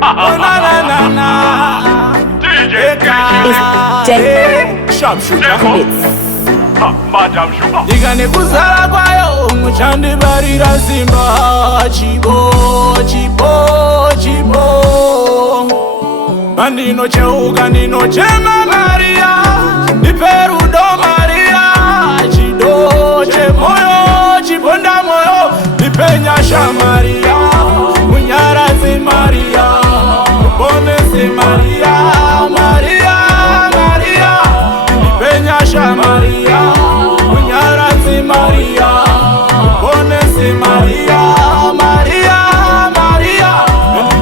na na na na. DJ It's Sharpshooter. Madam Sugar. Digane kuzala kwayo muchandi barira simba chibo chibo chibo. Bandino cheuka ndino chema Maria, niperudo Maria, chido che moyo chibonda moyo, nipenyasha Maria, munyarazi Maria, bonesi Maria, Maria Maria, nipenyasha Maria, munyarazi Maria, bonesi Maria, Maria Maria,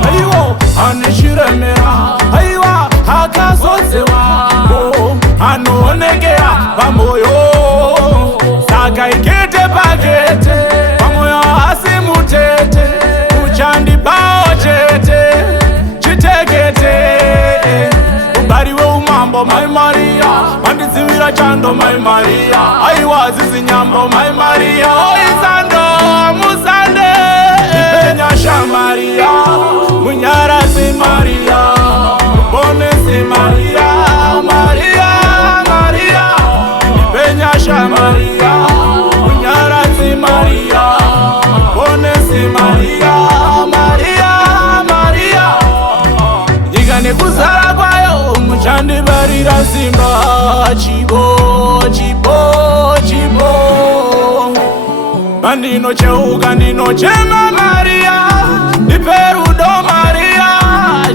ayo anishiremera, aiwa hakazozewa, anoonekera pamoyo, saka ikete pakete, pamoyo asimutete, kuchandi bao chete, chitekete, ubariwe umambo my Maria, mandizivira chando my Maria, aiwa zizi nyambo my Maria, oizando musande, ipenyasha Maria, munyarazi Maria, bonesi Maria, Maria Maria, ipenyasha Maria, munyarazi Maria, bonesi Maria, Maria Maria. Digane kuzala kwayo muchandi barira simba chibo chibo chibo. Bandino cheuka ndino chema Maria, niperudo Maria,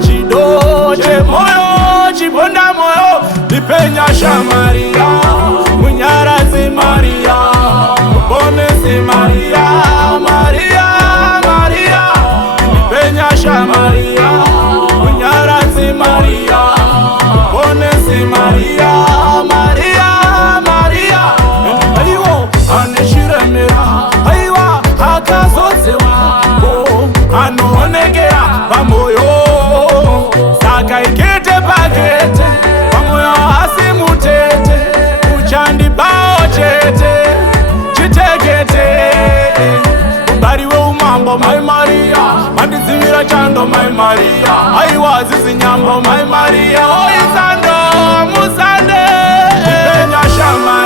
chido che moyo chibonda moyo, nipenyasha Maria, munyarazi Maria, bonesi Maria, Maria Maria, nipenyasha Maria, munyarazi Maria, bonesi Maria, Maria Maria, aiwo anishiremera, aiwa hakazozewa, anoonekera pamoyo, saka ikete pakete, pamoyo asimutete, kuchandi bao chete, chitekete, ubariwe umambo my Maria, mandizivira chando my Maria, aiwa zizi nyambo my Maria, oizando musande, ipenyasha Maria.